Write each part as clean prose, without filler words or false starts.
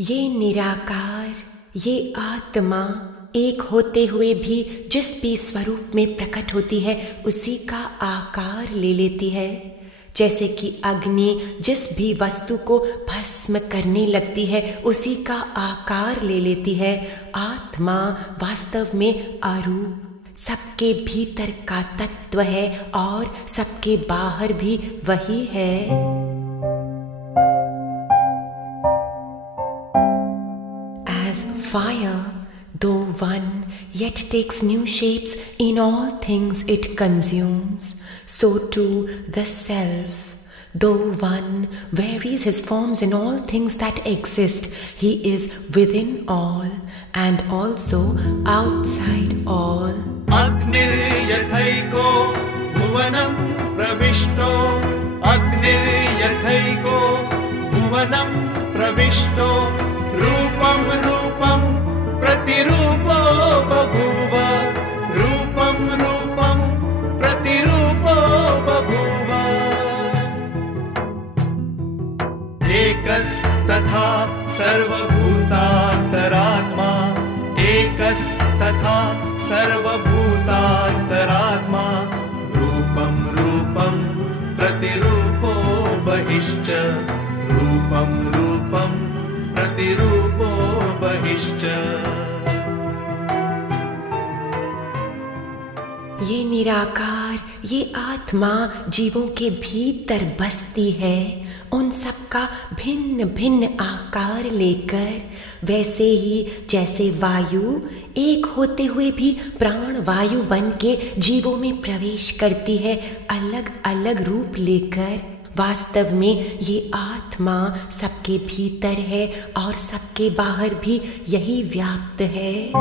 ये निराकार, ये आत्मा एक होते हुए भी जिस भी स्वरूप में प्रकट होती है उसी का आकार ले लेती है। जैसे कि अग्नि जिस भी वस्तु को भस्म करने लगती है उसी का आकार ले लेती है। आत्मा वास्तव में अरूप सबके भीतर का तत्व है और सबके बाहर भी वही है। As fire, though one, yet takes new shapes in all things it consumes, so too the self, though one, varies his forms in all things that exist. He is within all and also outside all. Agniryathayiko bhuvanam pravishto, Agniryathayiko bhuvanam pravishto, रूपम रूपम प्रतिरूपो बभूव, रूपम रूपम प्रतिरूपो बभूव। एकस्तथा सर्वभूतान्तरात्मा, एकस्तथा सर्वभूतान्तरात्मा, रूपम रूपम प्रतिरूपो बहिश्च, रूपम रूपम प्रतिरूपो बहिश्च। ये निराकार, ये आत्मा जीवों के भीतर बसती है, उन सब का भिन्न भिन्न आकार लेकर। वैसे ही जैसे वायु एक होते हुए भी प्राण वायु बन के जीवों में प्रवेश करती है अलग अलग रूप लेकर, वास्तव में ये आत्मा सबके भीतर है और सबके बाहर भी यही व्याप्त है।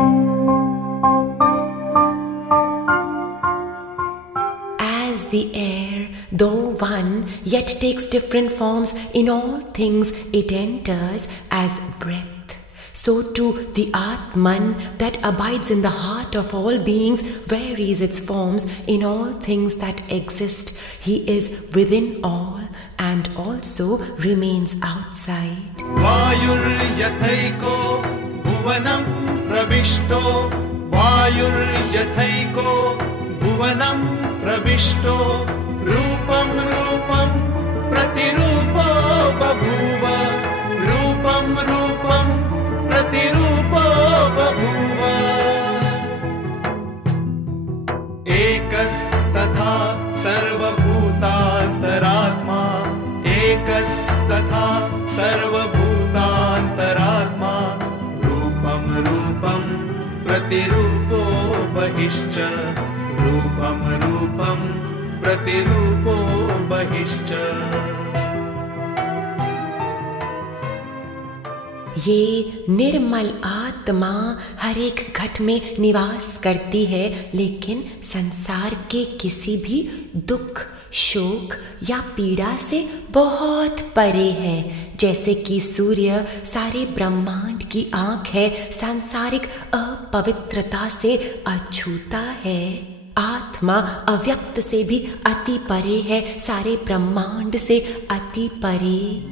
As the air, though one, yet takes different forms in all things it enters as breath. So too the Atman that abides in the heart of all beings varies its forms in all things that exist. He is within all and also remains outside. Vayuryathayiko bhuvanam pravishto, Vayuryathayiko bhuvanam pravishto, रूपम रूपम प्रतिरूपो बभूव, रूपम रूपम प्रतिरूपो बभूव। एकस्तथा सर्वभूतान्तरात्मा, एकस्तथा सर्वभूतान्तरात्मा, रूपम रूपम प्रतिरूपो बहिश्च, रूपम रूपम प्रतिरूपो बहिश्च। ये निर्मल आत्मा हर एक घट में निवास करती है, लेकिन संसार के किसी भी दुख, शोक या पीड़ा से बहुत परे है। जैसे कि सूर्य सारे ब्रह्मांड की आँख है, सांसारिक अपवित्रता से अछूता है। आत्मा अव्यक्त से भी अति परे है, सारे ब्रह्मांड से अति परे।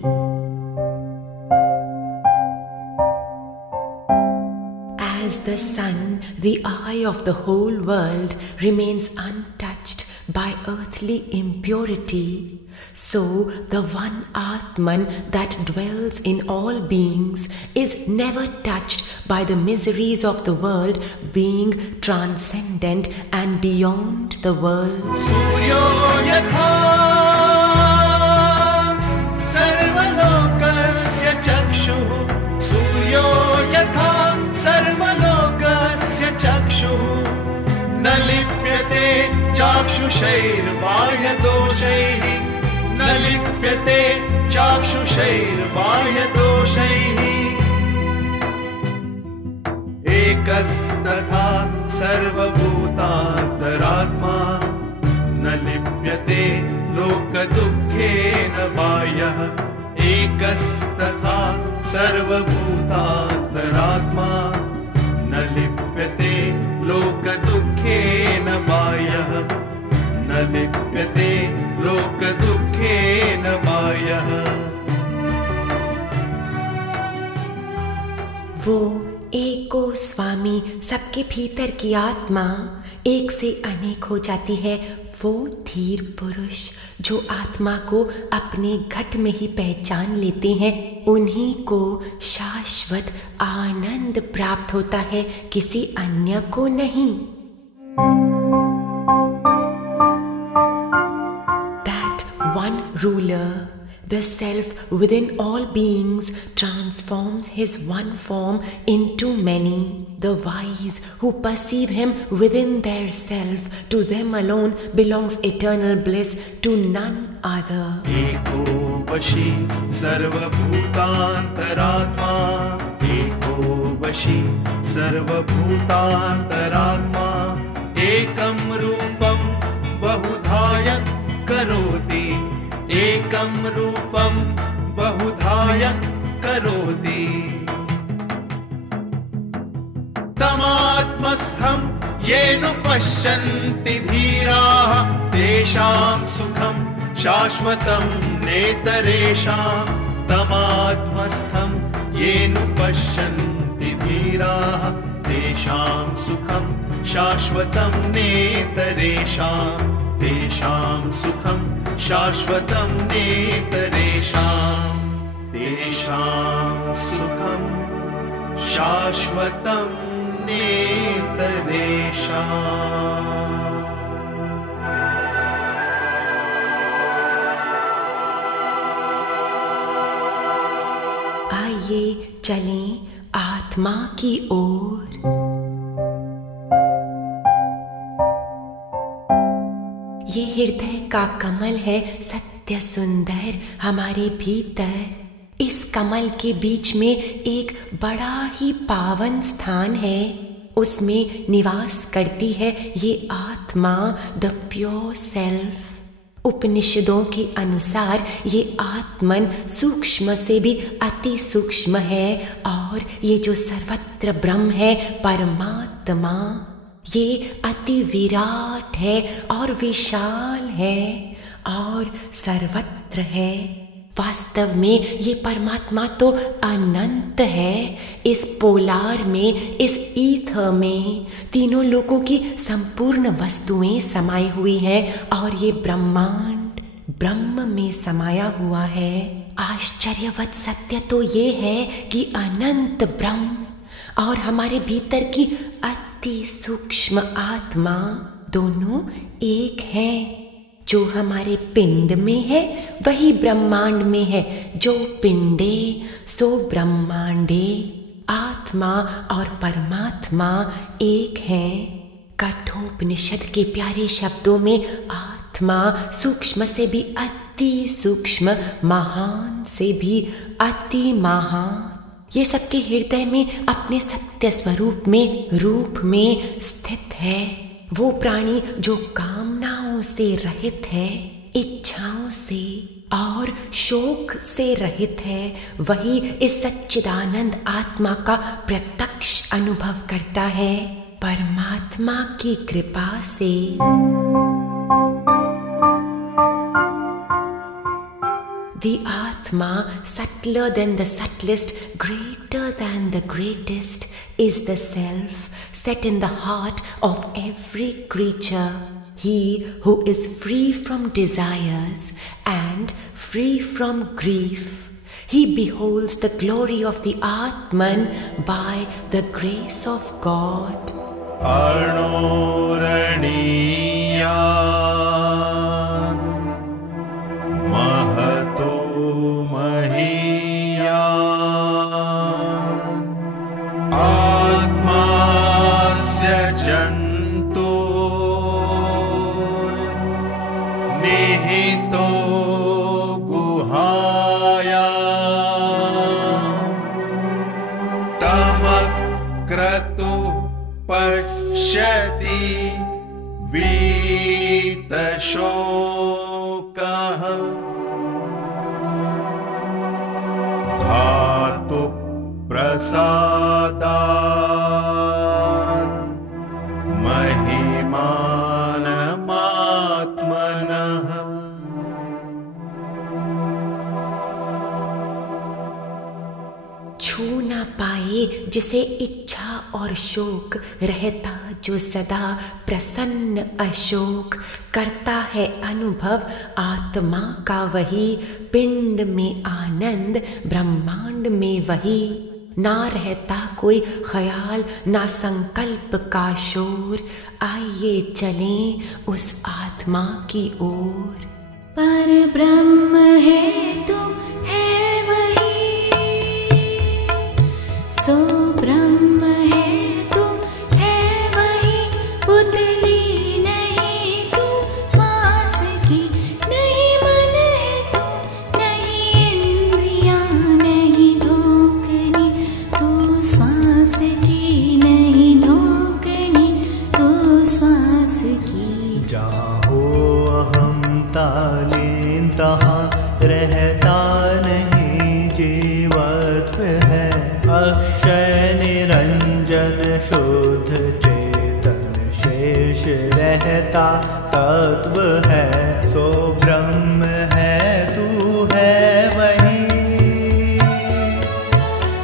As the sun, the eye of the whole world, remains untouched by earthly impurity, so the one Atman that dwells in all beings is never touched by the miseries of the world, being transcendent and beyond the world. Suryo yatha sarvalokasya chakshuh, Suryo yatha सर्वलोकस्य चक्षुः, न लिप्यते चाक्षुषैर्बाह्यदोषैः, न लिप्यते चाक्षुषैर्बाह्यदोषैः। एकस्तथा सर्वभूतान्तरात्मा, न लिप्यते लोकदुःखेन बाह्यः, एकस्तथा सर्वभूतान्तरात्मा, न लिप्यते लोकदुःखेन बाह्यः, न लिप्यते लोकदुःखेन बाह्यः। वो एको स्वामी, सबके भीतर की आत्मा एक से अनेक हो जाती है। वो धीर पुरुष जो आत्मा को अपने घट में ही पहचान लेते हैं, उन्हीं को शाश्वत आनंद प्राप्त होता है, किसी अन्य को नहीं। That one ruler, the self within all beings, transforms his one form into many. The wise who perceive him within their self, to them alone belongs eternal bliss, to none other. एको वशी सर्वभूतान्तरात्मा, एको वशी सर्वभूतान्तरात्मा, एकं रूपं बहुधाय करोति, एकं रूपं बहुधाय करोति। तमात्मस्थं येन पश्यन्ति धीराः, तेषां सुखं शाश्वतं नेतरेषां। तमात्मस्थं येन पश्यन्ति धीराः, तेषां सुखं शाश्वतं नेतरेषां, तेषां सुखं शाश्वतं नेतरेषां, तेषां सुखं शाश्वतं नेतरेषाम्। आइए चलें आत्मा की ओर। ये हृदय का कमल है सत्य सुंदर हमारे भीतर। इस कमल के बीच में एक बड़ा ही पावन स्थान है, उसमें निवास करती है ये आत्मा, द प्योर सेल्फ। उपनिषदों के अनुसार ये आत्मन सूक्ष्म से भी अति सूक्ष्म है, और ये जो सर्वत्र ब्रह्म है परमात्मा, ये अति विराट है और विशाल है और सर्वत्र है। वास्तव में ये परमात्मा तो अनंत है। इस पोलार में, इस ईथर में तीनों लोकों की संपूर्ण वस्तुएं समाई हुई हैं, और ये ब्रह्मांड ब्रह्म में समाया हुआ है। आश्चर्यवत सत्य तो ये है कि अनंत ब्रह्म और हमारे भीतर की अति सूक्ष्म आत्मा दोनों एक हैं। जो हमारे पिंड में है वही ब्रह्मांड में है, जो पिंडे सो ब्रह्मांडे। आत्मा और परमात्मा एक हैं। कठोपनिषद के प्यारे शब्दों में आत्मा सूक्ष्म से भी अति सूक्ष्म, महान से भी अति महान, ये सबके हृदय में अपने सत्य स्वरूप में, रूप में स्थित है। वो प्राणी जो कामनाओं से रहित है, इच्छाओं से और शोक से रहित है, वही इस सच्चिदानंद आत्मा का प्रत्यक्ष अनुभव करता है परमात्मा की कृपा से। The Atma, subtler than the subtlest, greater than the greatest, is the Self set in the heart of every creature. He who is free from desires and free from grief. He beholds the glory of the Atman by the grace of God. अर्णोरणीया Mahato महीया आत्मास्य जन्तो निहितो गुहाया तमक्रतु पश्यति वीतशोकः धातु प्रसादात् महिमानमात्मनः। छू ना पाए जिसे इच्छा और शोक, रहता जो सदा प्रसन्न अशोक। करता है अनुभव आत्मा का वही, पिंड में आनंद ब्रह्मांड में वही। ना रहता कोई ख्याल ना संकल्प का शोर, आइए चलें उस आत्मा की ओर। पर ब्रह्म है तू है वही, सो ब्रह्म है तू है वही। पुतली नहीं तू मांस की, नहीं मन है तू, नहीं इंद्रियां, नहीं धोकनी तू श्वास की, नहीं धोकनी तू श्वास की। जहाँ हो अहंता लीन तहाँ रहता नहीं जीवत्व है। अक्षय निरंजन शुद्ध चेतन शेष रहता तत्व है। तो ब्रह्म है तू है वही,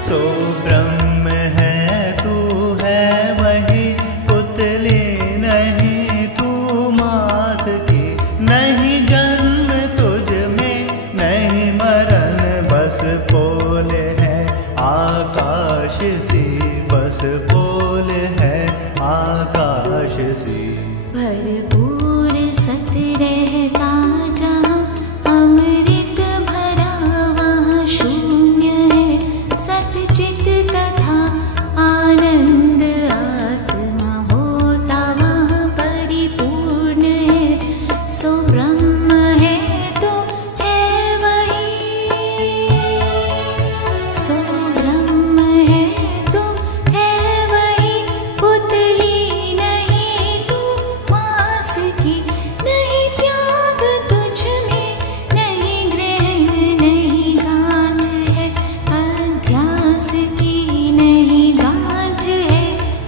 सो ब्रह्म है तू है वही। पुतली नहीं तू मांस की, नहीं जन्म तुझ में, नहीं मरण, बस पोल है आकाश सी, बस पोल है आकाश सी। भरपूर सत रहता जहाँ, अमृत भरा वहाँ शून्य है। सतचित तथा आनंद आत्मा होता वहाँ परिपूर्ण है। सो ब्रह्म है तो है वही, सो ब्रह्म है तो है वही। पुतली नहीं तू मांस की, नहीं त्याग तुझ में, नहीं ग्रहण, नहीं गांठ है अध्यास की, नहीं गांठ है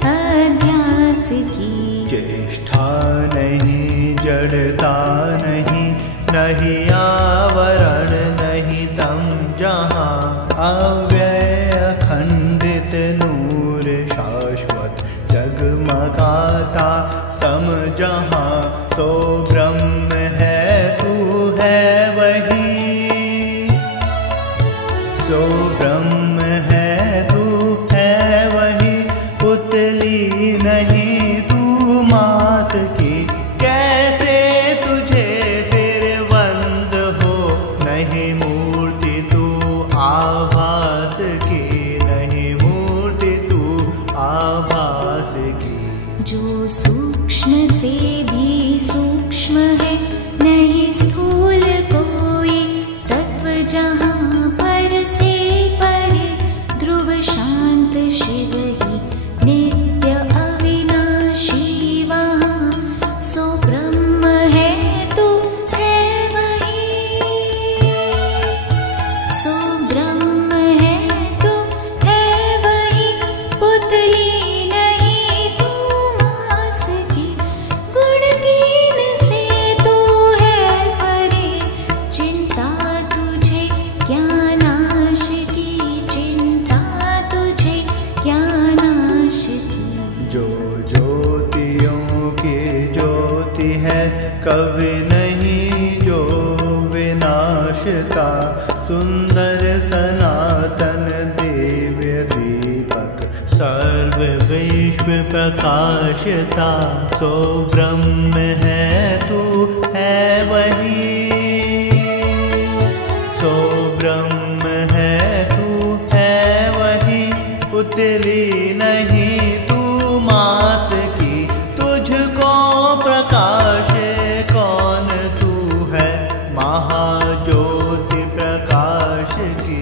अध्यास की। चेष्टा नहीं जड़ता नहीं, नहीं आवरण नहीं तम जहाँ। अव्यय अखंडित नूर शाश्वत जगमगाता सम जहाँ। तो ब्रह्म है तू है वही, सो ब्रह्म है तू है वही। पुतली नहीं तू मात की, कैसे तुझे फिर वंद हो। नहीं मूर्ति तू आभास की, नहीं मूर्ति तू आभास की। जो सूक्ष्म से भी सूक्ष्म है, नहीं स्थूल कोई तत्व जहाँ पर से परे। ध्रुव शांत शिव ही नित्य अविनाशी वहाँ। सो ब्रह्म है तू है वही, सो ब्रह्म है तू है वही। पुतली नहीं तू मांस की, गुण दीन से तू है परे। चिंता तुझे क्या नाश की, चिंता तुझे क्या नाश की। जो ज्योतियों की ज्योति है, कभी नहीं जो विनाशता। सुंदर सनातन दिव्य दीपक सर्व विश्व प्रकाशता। सो ब्रह्म है तू है वही, सो ब्रह्म है तू है वही। पुतली नहीं तू मांस की, तुझको प्रकाश कौन तू है। महाज्योति प्रकाश की,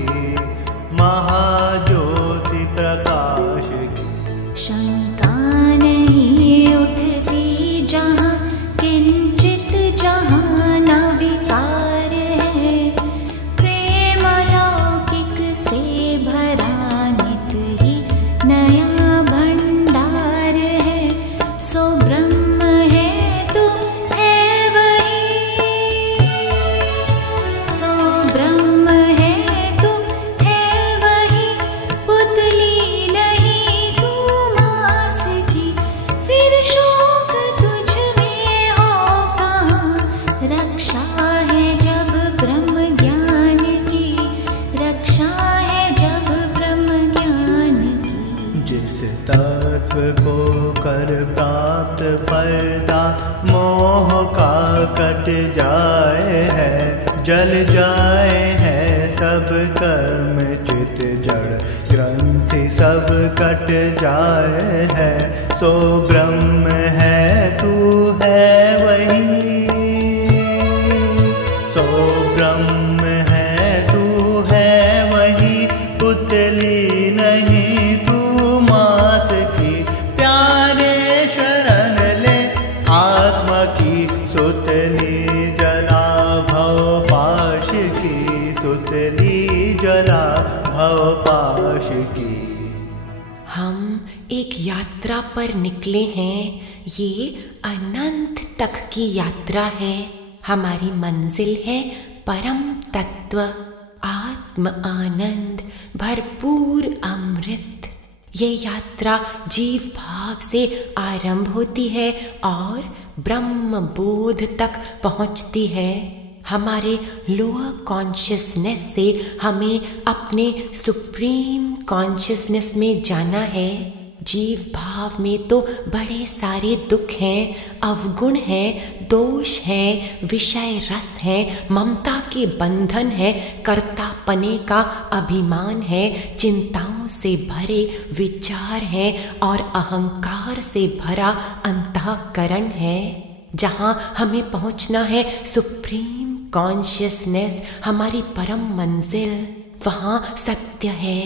महाज्योति प्रकाश की। शंका नहीं उठती जहाँ, किंचित जहाँ न विकार है। प्रेम लौकिक से भरा नित ही नया सुख को कर प्राप्त पर्दा मोह का कट जाए है, जल जाए है सब कर्म चित जड़ ग्रंथि सब कट जाए है। सो ब्रह्म है तू है वही, सो ब्रह्म है तू है वही, पुतली नहीं तू मास की, प्यारे शरण ले आत्मा की, सुतली जला भव पाश की, सुतली जला भव पाश की। हम एक यात्रा पर निकले हैं, ये अनंत तक की यात्रा है। हमारी मंजिल है परम तत्व, आत्म आनंद, भरपूर अमृत। ये यात्रा जीव भाव से आरंभ होती है और ब्रह्म बोध तक पहुंचती है। हमारे लोअर कॉन्शियसनेस से हमें अपने सुप्रीम कॉन्शियसनेस में जाना है। जीव भाव में तो बड़े सारे दुख हैं, अवगुण हैं, दोष हैं, विषय रस हैं, ममता के बंधन है, कर्तापने का अभिमान है, चिंताओं से भरे विचार हैं और अहंकार से भरा अंतःकरण है। जहाँ हमें पहुँचना है सुप्रीम कॉन्शियसनेस, हमारी परम मंजिल, वहाँ सत्य है,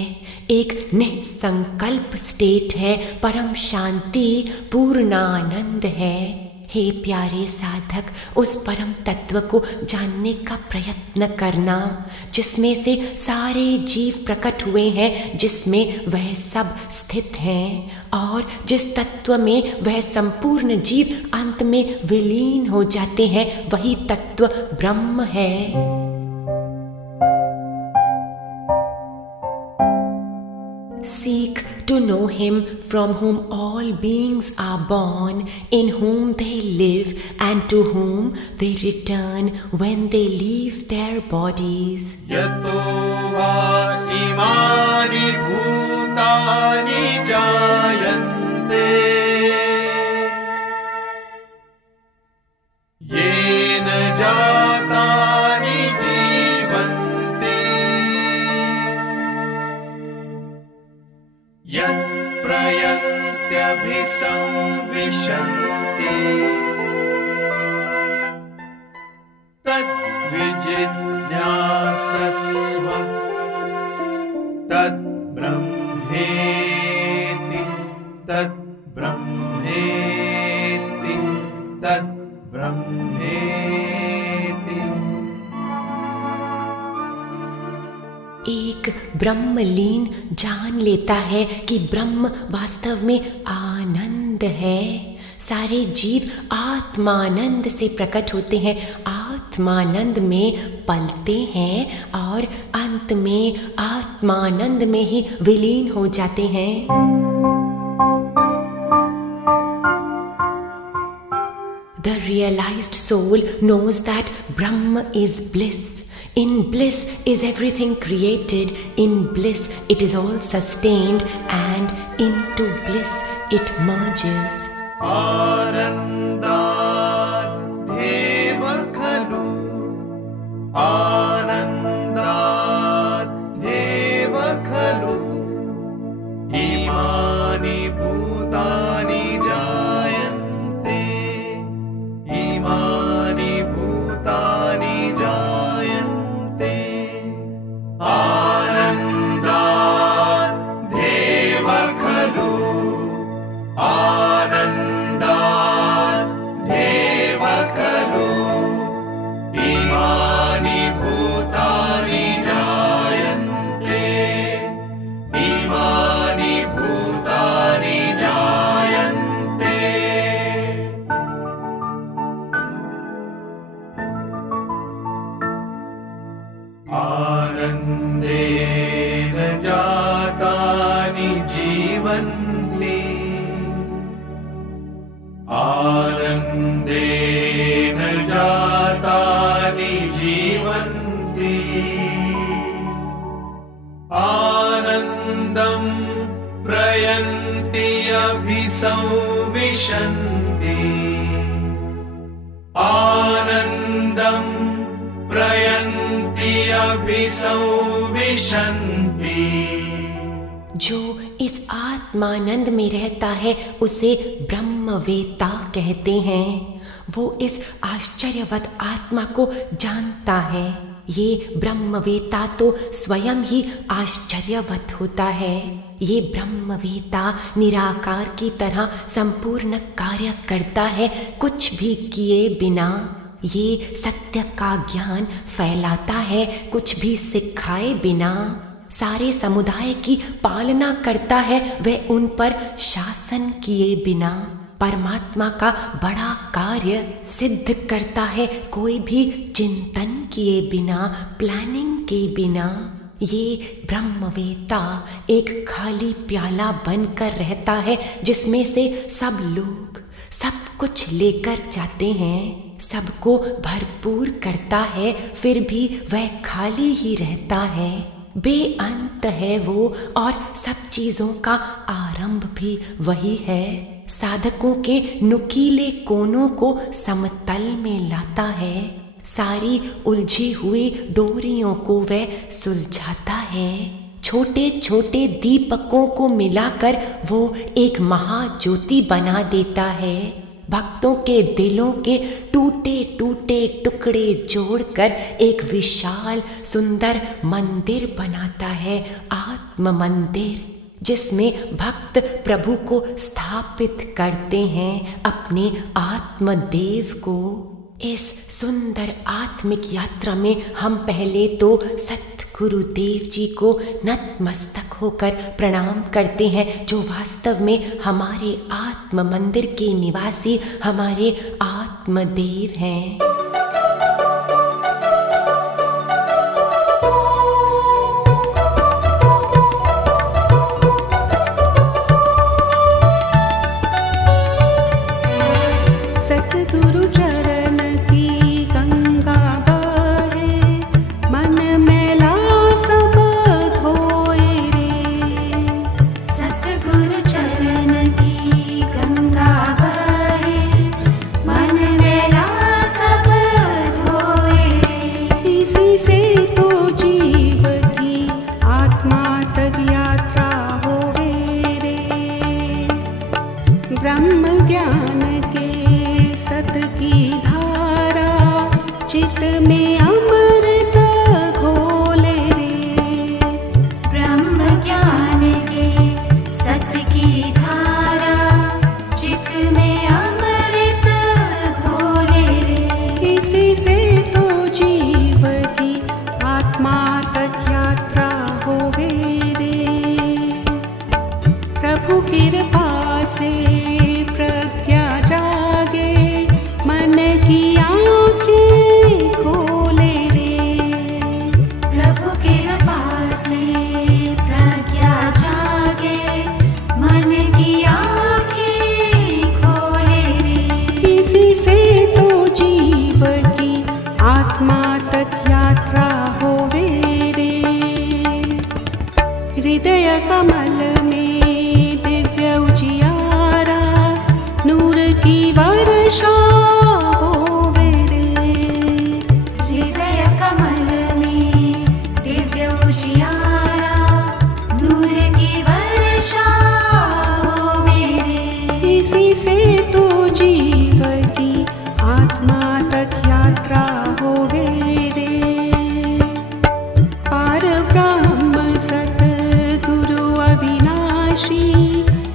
एक निसंकल्प स्टेट है, परम शांति, पूर्णानंद है। हे प्यारे साधक, उस परम तत्व को जानने का प्रयत्न करना, जिसमें से सारे जीव प्रकट हुए हैं, जिसमें वह सब स्थित हैं और जिस तत्व में वह संपूर्ण जीव अंत में विलीन हो जाते हैं, वही तत्व ब्रह्म है। Seek to know him from whom all beings are born, in whom they live and to whom they return when they leave their bodies. यतो वा इमानि भूतानि जायन्ते येन जातानि जीवन्ति यत् प्रयन्त्यभिसंविशन्ति तद्विजिज्ञासस्व तद्ब्रह्मेति तद्ब्रह्मेति तद्ब्रह्मेति। एक ब्रह्मलीन जान लेता है कि ब्रह्म वास्तव में आनंद है। सारे जीव आत्मानंद से प्रकट होते हैं, आत्मानंद में पलते हैं और अंत में आत्मानंद में ही विलीन हो जाते हैं। The realized soul knows that Brahma is bliss. In bliss is everything created, in bliss it is all sustained, and into bliss it merges. आनन्दाद्धेव खलु आनन्दाद्धेव खलु इमानि भूतानि जायन्ते इमानि भूतानि जायन्ते आनन्दाद्धेव खलु आनन्दाद्धेव खलु इमानि भूतानि जायन्ते इमानि भूतानि जायन्ते। आनन्देन जातानि जीवन्ति आनन्देन जातानि जीवन्ति आनन्दं प्रयन्ति अभिसंविशन्ति आनन्दं प्रयन्ति अभिसंविशन्ति। जो इस आत्मानंद में रहता है उसे ब्रह्मवेता कहते हैं। वो इस आश्चर्यवत आत्मा को जानता है। ये ब्रह्मवेता तो स्वयं ही आश्चर्यवत होता है। ये ब्रह्मवेता निराकार की तरह संपूर्ण कार्य करता है, कुछ भी किए बिना। ये सत्य का ज्ञान फैलाता है, कुछ भी सिखाए बिना। सारे समुदाय की पालना करता है वह उन पर शासन किए बिना। परमात्मा का बड़ा कार्य सिद्ध करता है कोई भी चिंतन किए बिना, प्लानिंग के बिना। ये ब्रह्मवेता एक खाली प्याला बनकर रहता है जिसमें से सब लोग सब कुछ लेकर जाते हैं, सबको भरपूर करता है, फिर भी वह खाली ही रहता है। बेअंत है वो और सब चीजों का आरंभ भी वही है। साधकों के नुकीले कोनों को समतल में लाता है, सारी उलझी हुई डोरियों को वह सुलझाता है। छोटे छोटे दीपकों को मिलाकर वो एक महाज्योति बना देता है। भक्तों के दिलों के टूटे टूटे टुकड़े जोड़कर एक विशाल सुंदर मंदिर बनाता है, आत्म मंदिर, जिसमें भक्त प्रभु को स्थापित करते हैं, अपने आत्मदेव को। इस सुंदर आत्मिक यात्रा में हम पहले तो सतगुरुदेव जी को नतमस्तक होकर प्रणाम करते हैं, जो वास्तव में हमारे आत्म मंदिर के निवासी, हमारे आत्मदेव हैं। सतगुरु चरण की गंगा बहे, मन मैला सब धोए रे। सतगुरु चरण की गंगा बहे, मन मैला सब धोए रे। इसी से तो जीव की आत्मा तक यात्रा होवे रे। ब्रह्म ज्ञान के सत की धारा चित में अमृत घोले रे। ब्रह्म ज्ञान के सत की धारा चित में अमृत घोले रे। इसी से तो जीव की आत्मा तक यात्रा होवे रे। प्रभु कृपा से प्रज्ञा जागे, मन की आँखें खोले रे। प्रभु कृपा से प्रज्ञा जागे, मन की आँखें खोले रे। इसी से तो जीव की आत्मा तक यात्रा होवे रे। हृदय कमल में दिव्य उजियारा, नूर की वर्षा होवे रे। हृदय कमल में दिव्य उजियारा, नूर की वर्षा होवे रे। इसी से तो जीव की आत्मा तक यात्रा होवे रे। पार ब्रह्म सत गुरु अविनाशी,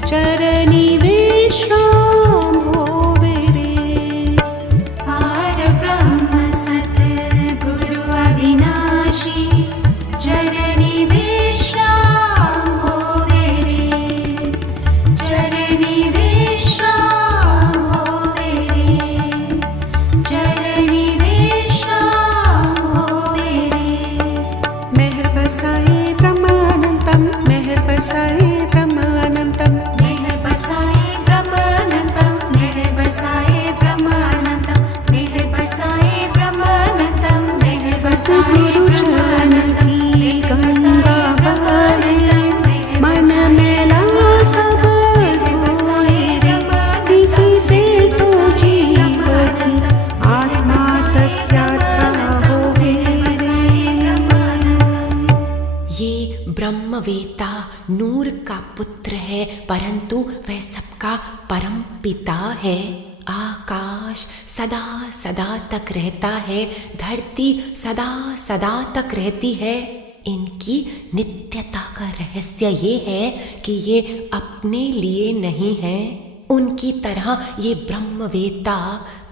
चरणी विश्राम होवे रे। पार ब्रह्म सत गुरु अविनाशी, चरणी विश्राम होवे रे। चरणी विश्राम होवे रे। चरणी विश्राम होवे रे। मेहर बरसाए ब्रह्मानंदम, मेहर बरसाए ब्रह्मानंदम। मेहर बरसाए पुत्र है, परंतु वह सबका परम पिता है। आकाश सदा सदा तक रहता है, धरती सदा सदा तक रहती है। इनकी नित्यता का रहस्य ये है कि ये अपने लिए नहीं है। उनकी तरह ये ब्रह्मवेत्ता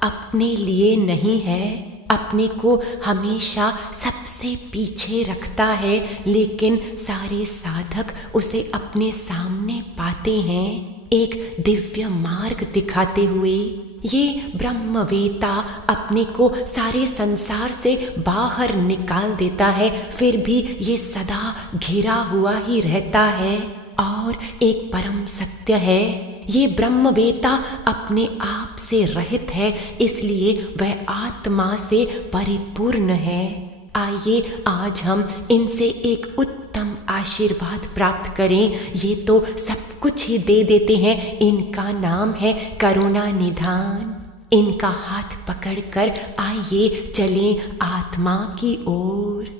अपने लिए नहीं है। अपने को हमेशा सबसे पीछे रखता है, लेकिन सारे साधक उसे अपने सामने पाते हैं, एक दिव्य मार्ग दिखाते हुए। ये ब्रह्मवेत्ता अपने को सारे संसार से बाहर निकाल देता है, फिर भी ये सदा घिरा हुआ ही रहता है। और एक परम सत्य है, ये ब्रह्मवेत्ता अपने आप से रहित है, इसलिए वह आत्मा से परिपूर्ण है। आइए आज हम इनसे एक उत्तम आशीर्वाद प्राप्त करें। ये तो सब कुछ ही दे देते हैं। इनका नाम है करुणा निधान। इनका हाथ पकड़कर आइए चलें आत्मा की ओर।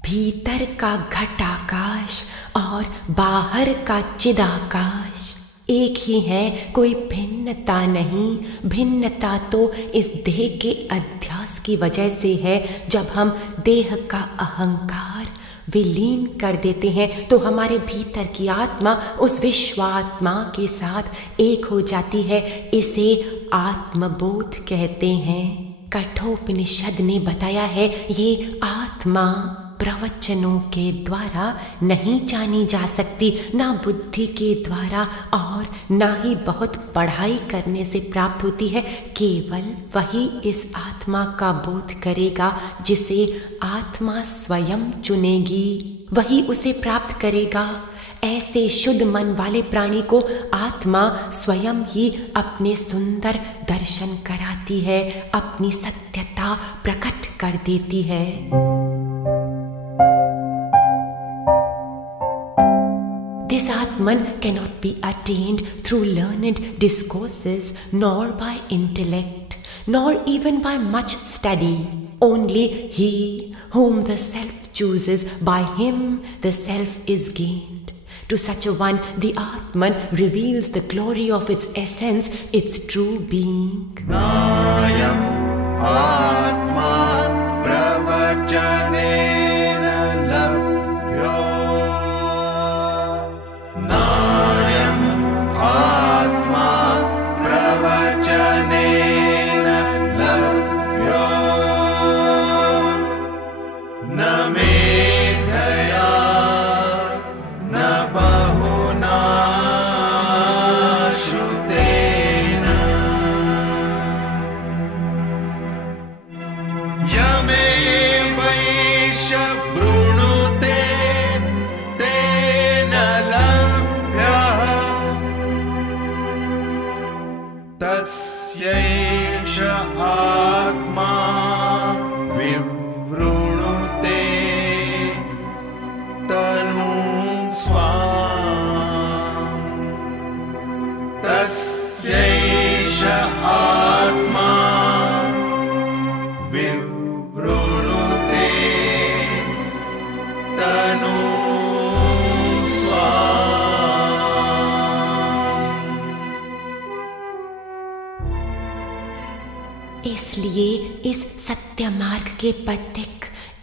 भीतर का घटाकाश और बाहर का चिदाकाश एक ही है, कोई भिन्नता नहीं। भिन्नता तो इस देह के अध्यास की वजह से है। जब हम देह का अहंकार विलीन कर देते हैं तो हमारे भीतर की आत्मा उस विश्वात्मा के साथ एक हो जाती है। इसे आत्मबोध कहते हैं। कठोपनिषद ने बताया है ये आत्मा प्रवचनों के द्वारा नहीं जानी जा सकती, ना बुद्धि के द्वारा और ना ही बहुत पढ़ाई करने से प्राप्त होती है। केवल वही इस आत्मा का बोध करेगा जिसे आत्मा स्वयं चुनेगी, वही उसे प्राप्त करेगा। ऐसे शुद्ध मन वाले प्राणी को आत्मा स्वयं ही अपने सुंदर दर्शन कराती है, अपनी सत्यता प्रकट कर देती है। This Atman cannot be attained through learned discourses, nor by intellect, nor even by much study. Only he whom the self chooses, by him the self is gained. To such a one, the Atman reveals the glory of its essence, its true being. Nayam Atma pravachanena labhyo. Nayam Atma pravachanena labhyo. Na medhaya na bahuna shutena. Yame vaisha brunute tena labhyah. Tasyaisha atma vivrunute tanum swam. Tasyaisha atma vivrunute tanum swam. इसलिए इस सत्य मार्ग के पथिक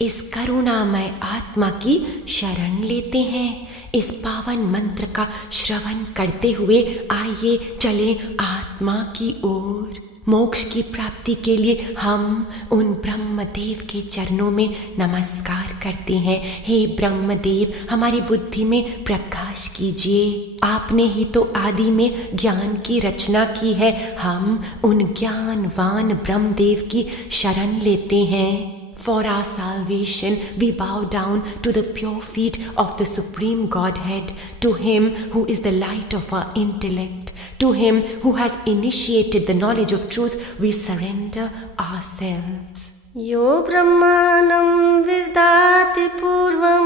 इस करुणामय आत्मा की शरण लेते हैं। इस पावन मंत्र का श्रवण करते हुए आइए चलें आत्मा की ओर। मोक्ष की प्राप्ति के लिए हम उन ब्रह्मदेव के चरणों में नमस्कार करते हैं। हे ब्रह्मदेव, हमारी बुद्धि में प्रकाश कीजिए। आपने ही तो आदि में ज्ञान की रचना की है। हम उन ज्ञानवान ब्रह्मदेव की शरण लेते हैं। For our salvation, we bow down to the pure feet of the Supreme Godhead, to Him who is the light of our intellect, to Him who has initiated the knowledge of truth, we surrender ourselves. यो ब्रह्माणं विदधाति पूर्वं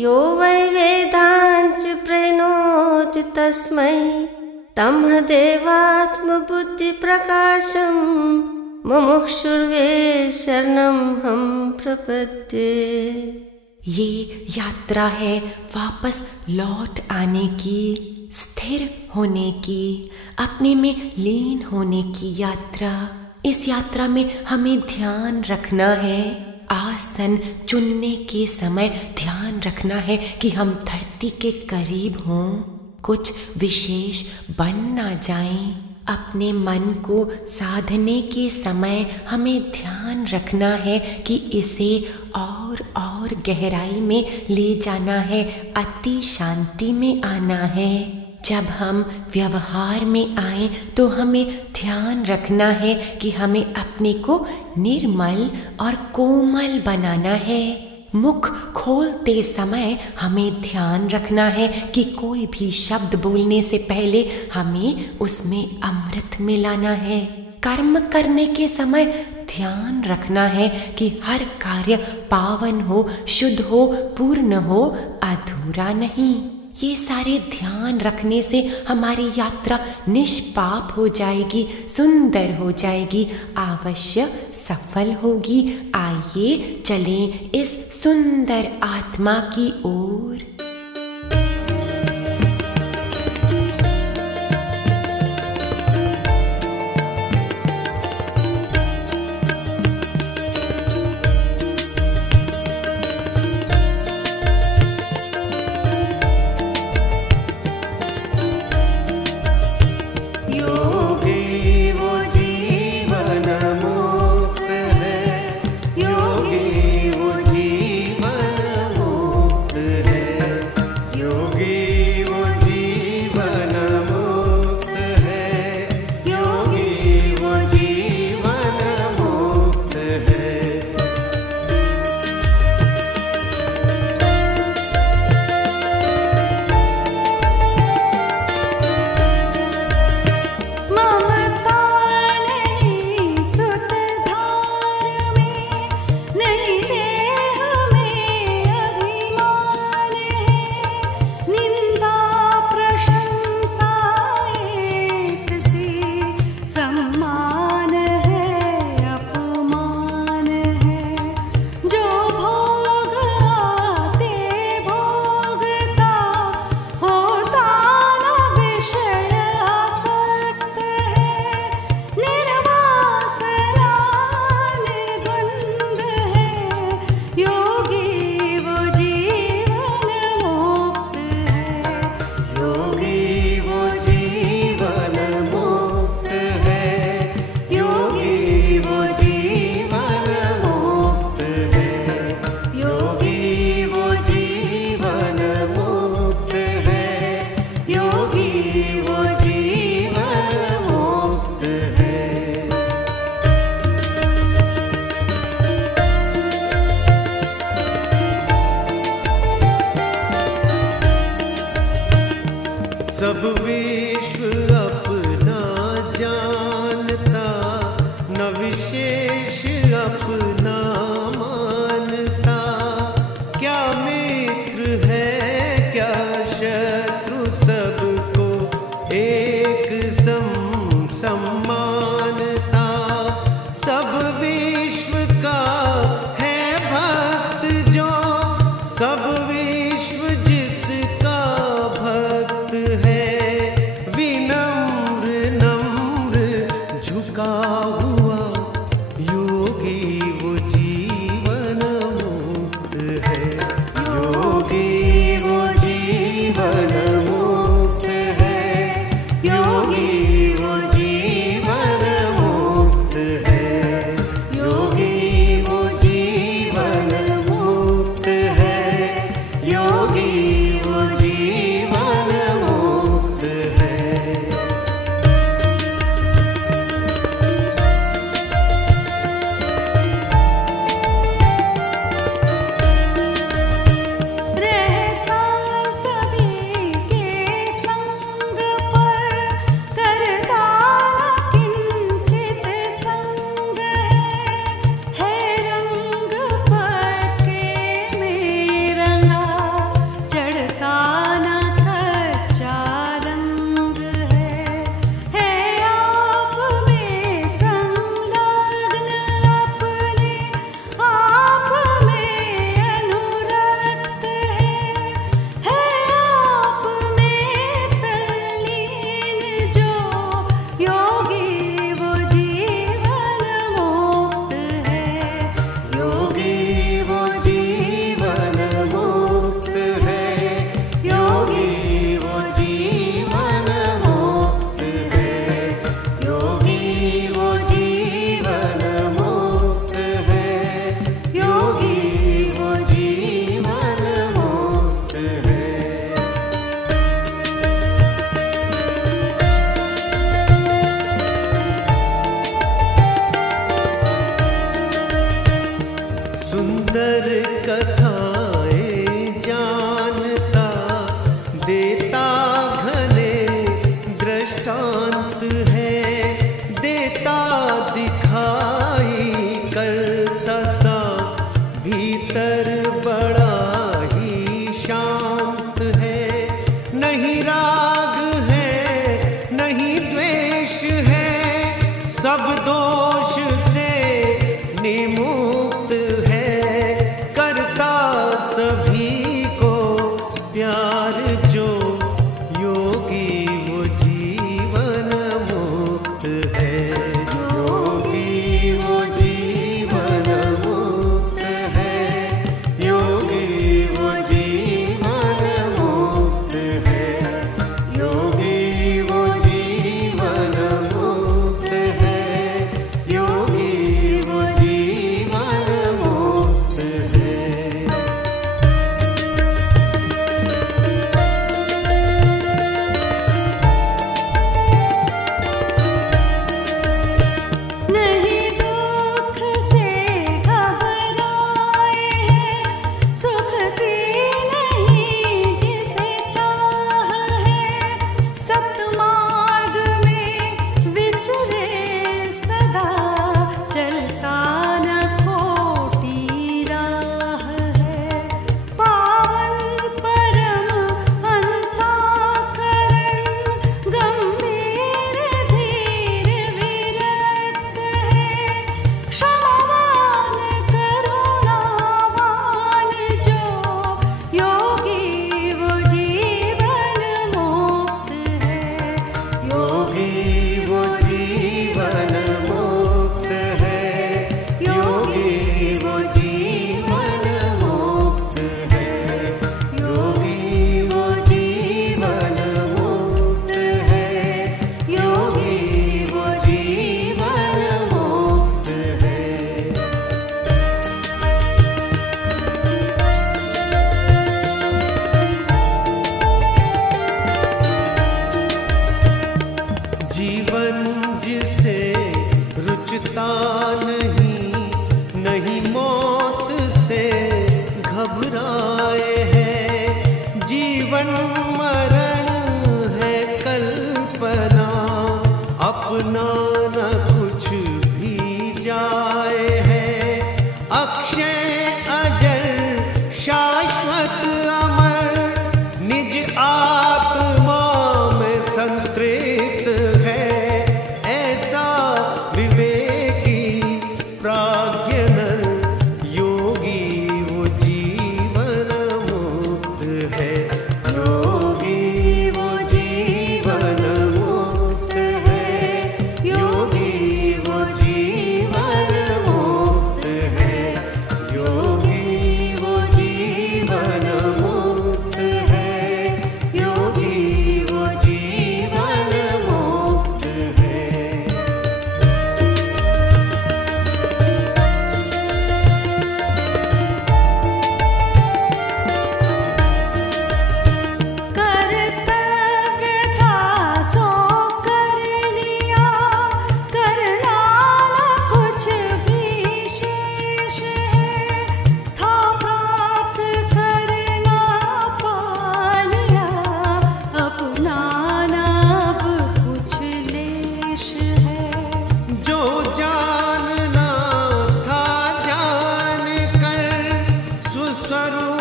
यो वै वेदांच प्रणोति तस्मै तमदेवात्मबुद्धिप्रकाशं मुमुक्षुर्वे शरणं हम प्रपद्ये। ये यात्रा है वापस लौट आने की, स्थिर होने की, अपने में लीन होने की यात्रा। इस यात्रा में हमें ध्यान रखना है, आसन चुनने के समय ध्यान रखना है कि हम धरती के करीब हों, कुछ विशेष बन ना जाएं। अपने मन को साधने के समय हमें ध्यान रखना है कि इसे और गहराई में ले जाना है, अति शांति में आना है। जब हम व्यवहार में आए तो हमें ध्यान रखना है कि हमें अपने को निर्मल और कोमल बनाना है। मुख खोलते समय हमें ध्यान रखना है कि कोई भी शब्द बोलने से पहले हमें उसमें अमृत मिलाना है। कर्म करने के समय ध्यान रखना है कि हर कार्य पावन हो, शुद्ध हो, पूर्ण हो, अधूरा नहीं। ये सारे ध्यान रखने से हमारी यात्रा निष्पाप हो जाएगी, सुंदर हो जाएगी, अवश्य सफल होगी। आइए चलें इस सुंदर आत्मा की ओर। सब विश्व अपना जानता, न विशेष अपना मानता। क्या मित्र है क्या शत्रु, सबको एक सम्मानता। सब विश्व का है भक्त जो, सब विश्व जिसका भक्त है। विनम्र नम्र झुका हुआ योगी वो जीवन मुक्त है। योगी वो जीवन मुक्त है, योगी वो जीवन मुक्त है, योगी वो जीवन मुक्त है,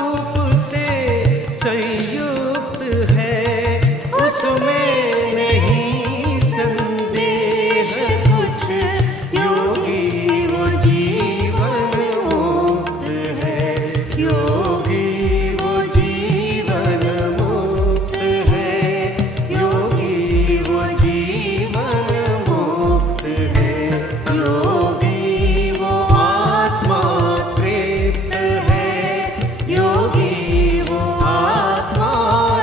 रूप से संयुक्त है, उसमें नहीं संदेह कुछ, योगी वो जीवन मुक्त है, योगी वो जीवन मुक्त है, योगी वो जीवन मुक्त है, योगी वो आत्मा तृप्त है, योगी वो आत्मा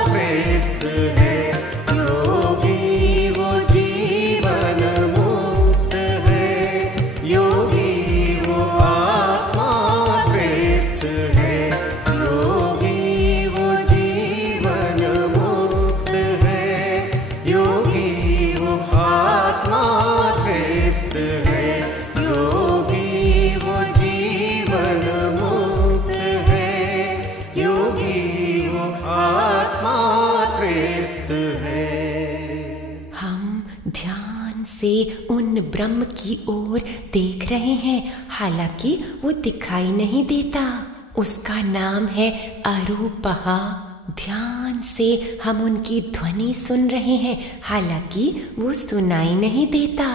तृप्त है, योगी वो जीवन मुक्त है, योगी वो आत्मा तृप्त है, योगी वो जीवन मुक्त है, योगी वो आत्मा तृप्त है, योगी वो जीवन मुक्त है, योगी वो आत्मा तृप्त है। हम ध्यान से उन ब्रह्म की ओर देख रहे हैं, हालांकि वो दिखाई नहीं देता। उसका नाम है अरूपः। ध्यान से हम उनकी ध्वनि सुन रहे हैं, हालांकि वो सुनाई नहीं देता।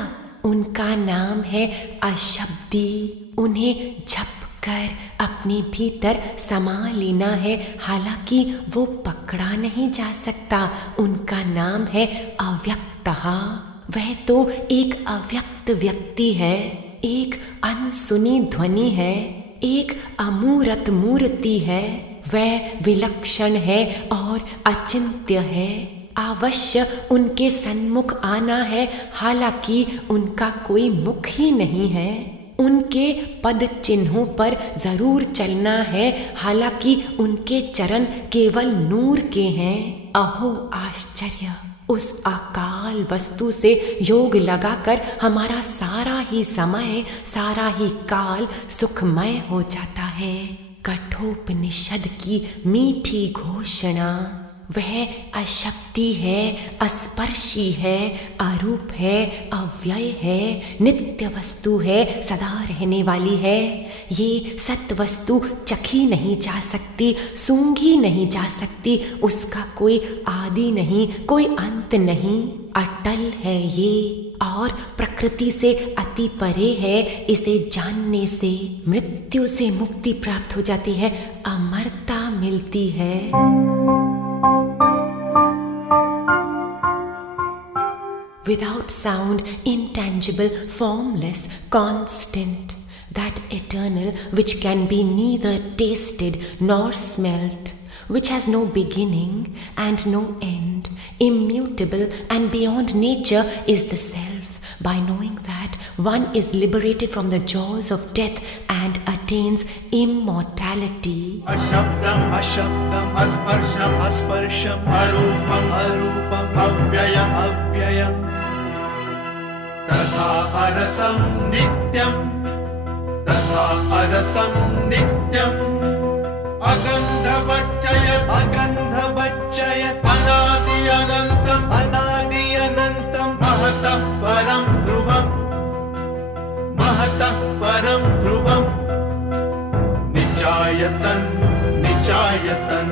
उनका नाम है अशब्दी। उन्हें झप कर अपने भीतर समा लेना है, हालांकि वो पकड़ा नहीं जा सकता। उनका नाम है अव्यक्तः। वह तो एक अव्यक्त व्यक्ति है, एक अनसुनी ध्वनि है, एक अमूर्त मूर्ति है। वह विलक्षण है और अचिंत्य है। अवश्य उनके सन्मुख आना है, हालांकि उनका कोई मुख ही नहीं है। उनके पद चिन्हों पर जरूर चलना है, हालांकि उनके चरण केवल नूर के हैं। अहो आश्चर्य! उस अकाल वस्तु से योग लगाकर हमारा सारा ही समय, सारा ही काल सुखमय हो जाता है। कठोपनिषद की मीठी घोषणा, वह अशब्दी है, अस्पर्शी है, अरूप है, अव्यय है, नित्य वस्तु है, सदा रहने वाली है। ये सत वस्तु चखी नहीं जा सकती, सूंघी नहीं जा सकती। उसका कोई आदि नहीं, कोई अंत नहीं, अटल है ये और प्रकृति से अति परे है। इसे जानने से मृत्यु से मुक्ति प्राप्त हो जाती है, अमरता मिलती है। Without sound, intangible, formless, constant, that eternal which can be neither tasted nor smelt, which has no beginning and no end, immutable and beyond nature, is the self. By knowing that, one is liberated from the jaws of death and attains immortality. अशब्दम् अशब्दम् अस्पर्शम् अस्पर्शम् अरूपम् अरूपम् अव्ययम् अव्ययम् तथा अरसम् नित्यम् तथा अरसम् नित्यम् अगन्धवच्चयत् अगन्धवच्चयत् अनादि अनन्तम् अनादि अनन्तम् महतः परं ध्रुवम् महतः परं ध्रुवम् निचायतन निचायतन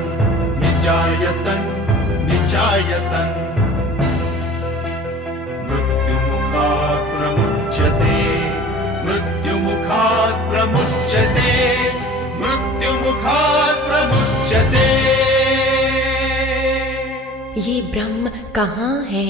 निचायतन निचायतन मृत्युमुखात् प्रमुच्यते मृत्युमुखात् प्रमुच्यते मृत्युमुखात् प्रमुच्यते। ये ब्रह्म कहाँ है?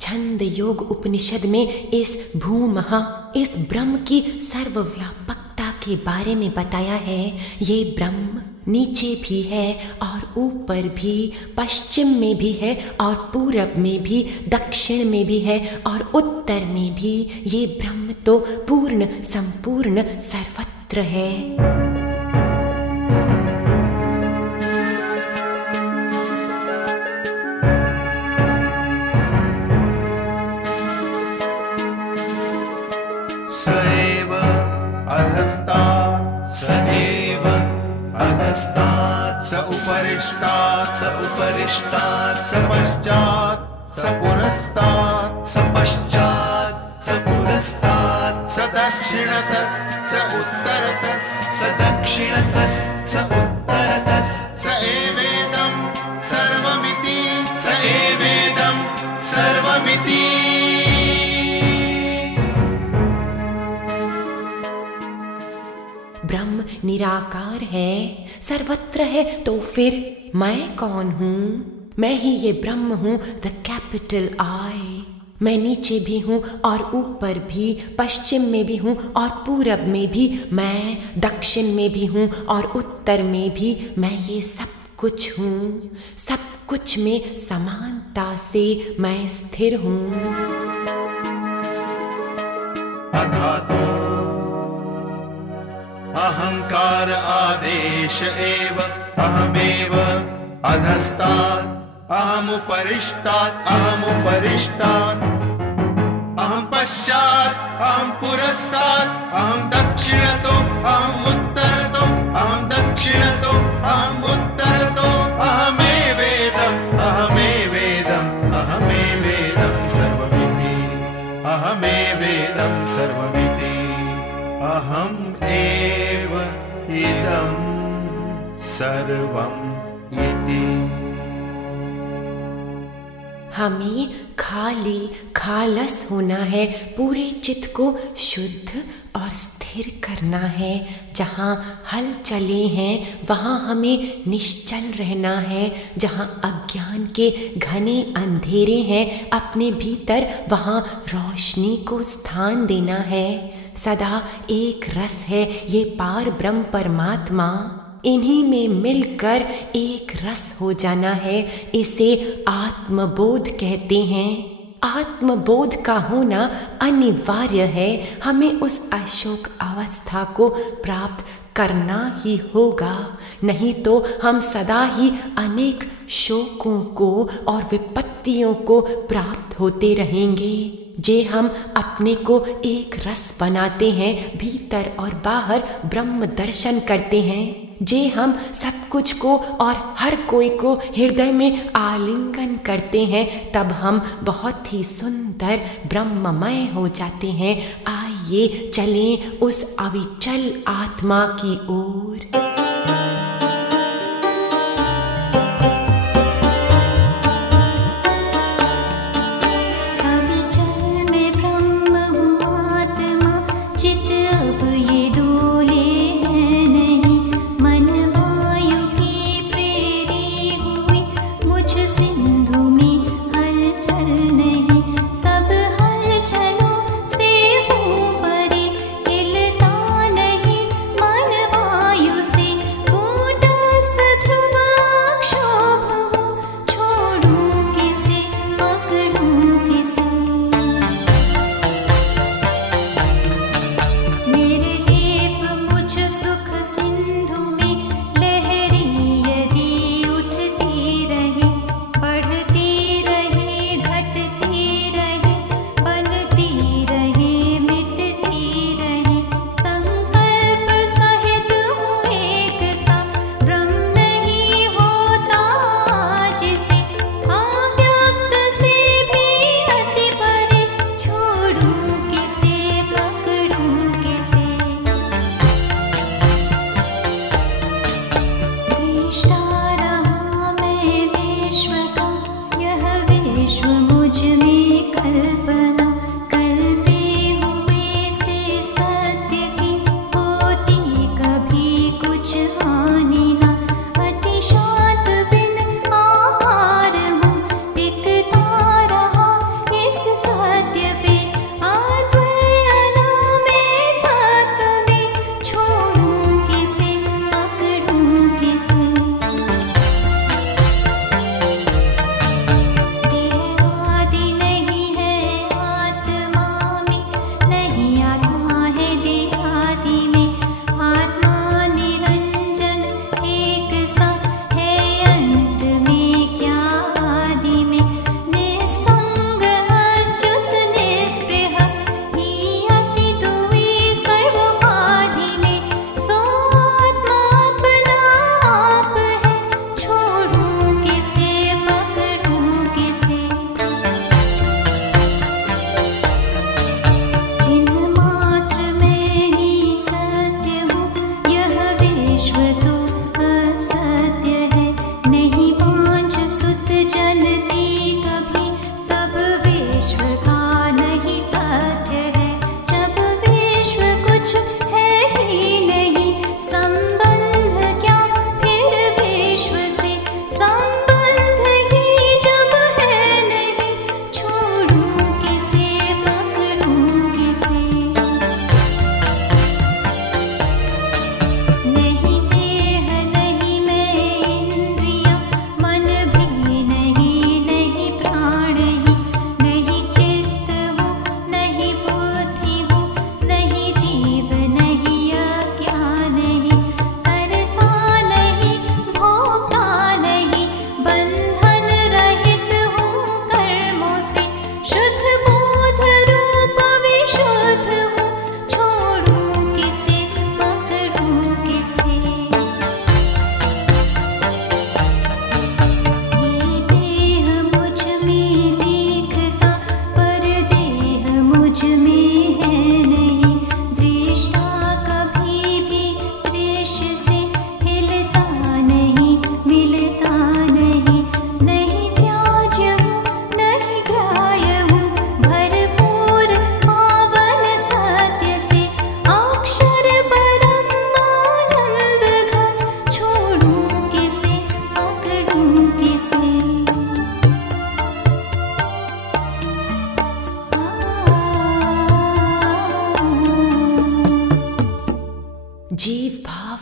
छंद योग उपनिषद में इस भूमः, इस ब्रह्म की सर्वव्यापकता के बारे में बताया है। ये ब्रह्म नीचे भी है और ऊपर भी, पश्चिम में भी है और पूरब में भी, दक्षिण में भी है और उत्तर में भी। ये ब्रह्म तो पूर्ण संपूर्ण सर्वत्र है। सएव अधस्तात् सएव अधस्तात् स उपरिष्टात् स उपरिष्टात् स पश्चात् स पुरस्तात् स पश्चात् स पुरस्तात् स दक्षिणतः स उत्तरतः स दक्षिणतः स उत्तरतः परतस् स एवेदं सर्वमिति स एवेदं सर्वमिति। ब्रह्म निराकार है, सर्वत्र है, तो फिर मैं कौन हूँ? मैं ही ये ब्रह्म हूँ, द कैपिटल आई। मैं नीचे भी हूँ और ऊपर भी, पश्चिम में भी हूँ और पूरब में भी, मैं दक्षिण में भी हूँ और उत्तर में भी। मैं ये सब कुछ हूँ, सब कुछ में समानता से मैं स्थिर हूँ। अथातो अहंकार आदेश एव अहमेव अधस्तात् अहमुपरिष्टात् अहमुपरिष्टात् अहं पश्चात् अहं पुरस्तात् अहं दक्षिणतो अहं उत्तरतो अहं दक्षिणतो अहं उत्तरतो अहमेवेदम् अहमेवेदम् अहमेवेदं सर्वमिति अहमेवेदं सर्वमिति अहम् एव इदं सर्वम् इति। हमें खाली खालस होना है, पूरे चित्त को शुद्ध और स्थिर करना है। जहाँ हल चले हैं वहाँ हमें निश्चल रहना है। जहाँ अज्ञान के घने अंधेरे हैं अपने भीतर, वहाँ रोशनी को स्थान देना है। सदा एक रस है ये पार ब्रह्म परमात्मा, इन्हीं में मिलकर एक रस हो जाना है। इसे आत्मबोध कहते हैं। आत्मबोध का होना अनिवार्य है। हमें उस अशोक अवस्था को प्राप्त करना ही होगा, नहीं तो हम सदा ही अनेक शोकों को और विपत्तियों को प्राप्त होते रहेंगे। जे हम अपने को एक रस बनाते हैं, भीतर और बाहर ब्रह्म दर्शन करते हैं, जे हम सब कुछ को और हर कोई को हृदय में आलिंगन करते हैं, तब हम बहुत ही सुंदर ब्रह्ममय हो जाते हैं। आइए चलें उस अविचल आत्मा की ओर। से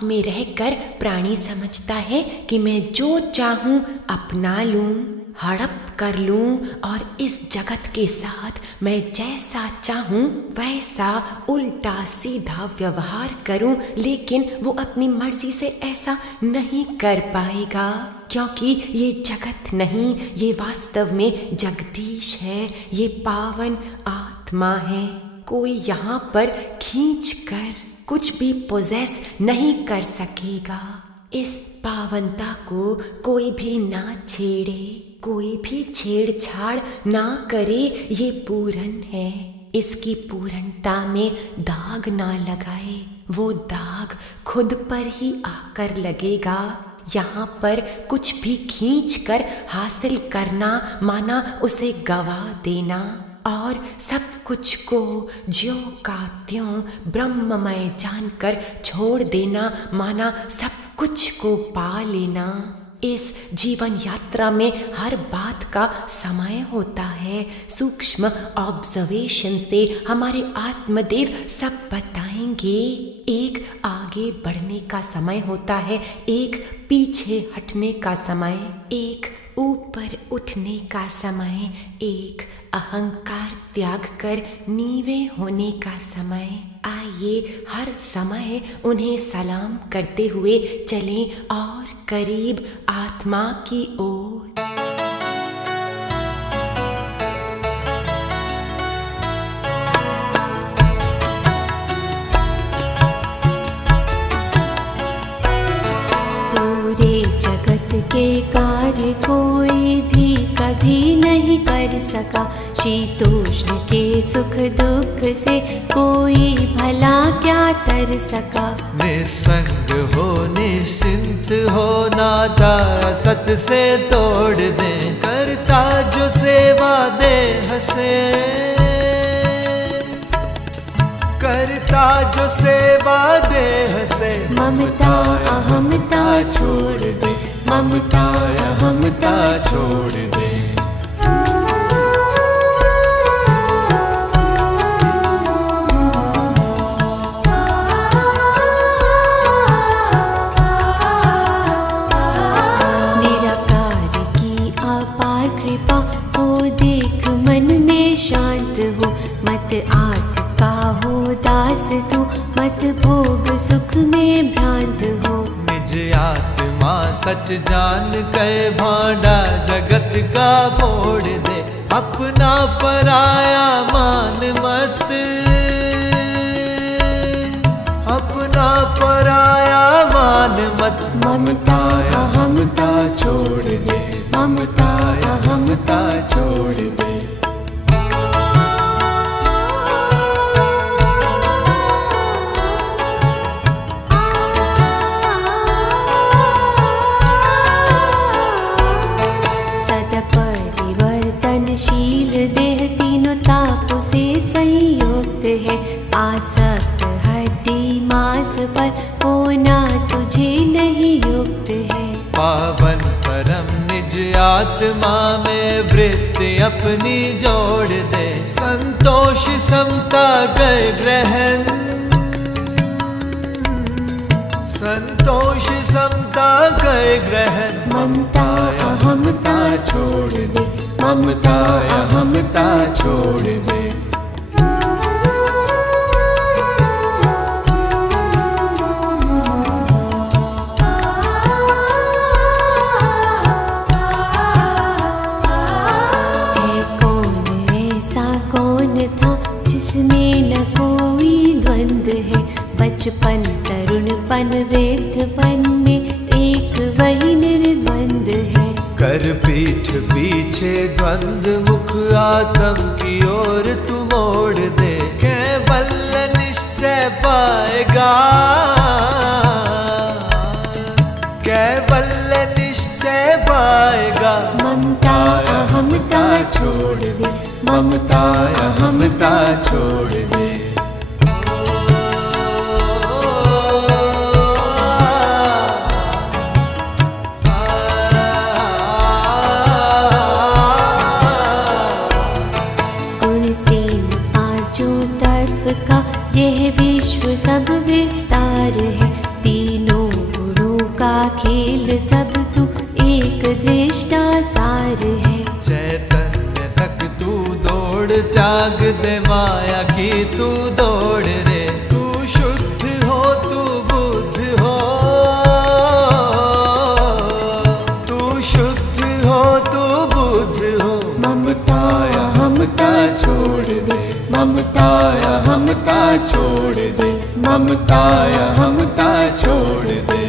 में रहकर प्राणी समझता है कि मैं जो चाहूं अपना लूं, हड़प कर लूं और इस जगत के साथ मैं जैसा चाहूं वैसा उल्टा सीधा व्यवहार करूं, लेकिन वो अपनी मर्जी से ऐसा नहीं कर पाएगा, क्योंकि ये जगत नहीं, ये वास्तव में जगदीश है, ये पावन आत्मा है। कोई यहाँ पर खींच कर कुछ भी पोजेस नहीं कर सकेगा। इस पावनता को कोई भी ना छेड़े, कोई भी छेड़छाड़ ना करे, ये पूर्ण है। इसकी पूर्णता में दाग ना लगाए, वो दाग खुद पर ही आकर लगेगा। यहाँ पर कुछ भी खींच कर हासिल करना माना उसे गवा देना, और सब कुछ को ज्यों का त्यों ब्रह्ममय जानकर छोड़ देना माना सब कुछ को पा लेना। इस जीवन यात्रा में हर बात का समय होता है। सूक्ष्म ऑब्जर्वेशन से हमारे आत्मदेव सब बताएंगे। एक आगे बढ़ने का समय होता है, एक पीछे हटने का समय, एक ऊपर उठने का समय, एक अहंकार त्याग कर नीवे होने का समय। आइए हर समय उन्हें सलाम करते हुए चलें और करीब आत्मा की ओर। पूरे जगत के कार्य कोई भी कभी नहीं कर सका, शीतोष्ण के सुख दुख से कोई भला क्या तर सका। निसंग हो निश्चिंत हो नाता सत से तोड़ दे, करता जो सेवा देह से, करता जो सेवा देह से। ममता अहमता छोड़ दे, ममता अहमता छोड़ दे। निराकार की अपार कृपा को देख मन में शांत हो, मत आस का हो दास तू, मत भोग सुख में भ्रांत हो। निज आत्मा सच जान कर भांडा जगत का फोड़ दे, अपना पराया मान मत, अपना पराया मान मत। ममता अहमता छोड़ दे, ममता अहमता छोड़ दे। परिवर्तनशील देह तीनों तापों से संयुक्त है, आसक्त हड्डी मांस पर होना तुझे नहीं युक्त है। पावन परम निज आत्मा में वृत्ति अपनी जोड़ दे, संतोष समता गए ग्रहण, संतोष समता गए ग्रहण। ममता अहमता छोड़ दे, ममता अहमता छोड़ दे। कौन ऐसा कौन था जिसमें न कोई द्वंद्व है, बचपन तरुणपन वृद्धपन में एक वही निर्द्वंद है। कर पीठ पीछे द्वंद मुख आत्म की ओर तू मोड़ दे, कैवल्य निश्चय पाएगा, कैवल्य निश्चय पाएगा। ममता अहमता छोड़ दे, ममता अहमता छोड़ दे। का यह विश्व सब विस्तार है, तीनों माया की तू दौड़ रे। तू शुद्ध हो तू बुद्ध हो, तू शुद्ध हो तू बुद्ध हो। ममता अहमता छोड़ दे, ममता अहमता छोड़ दे, ममता अहमता छोड़ दे।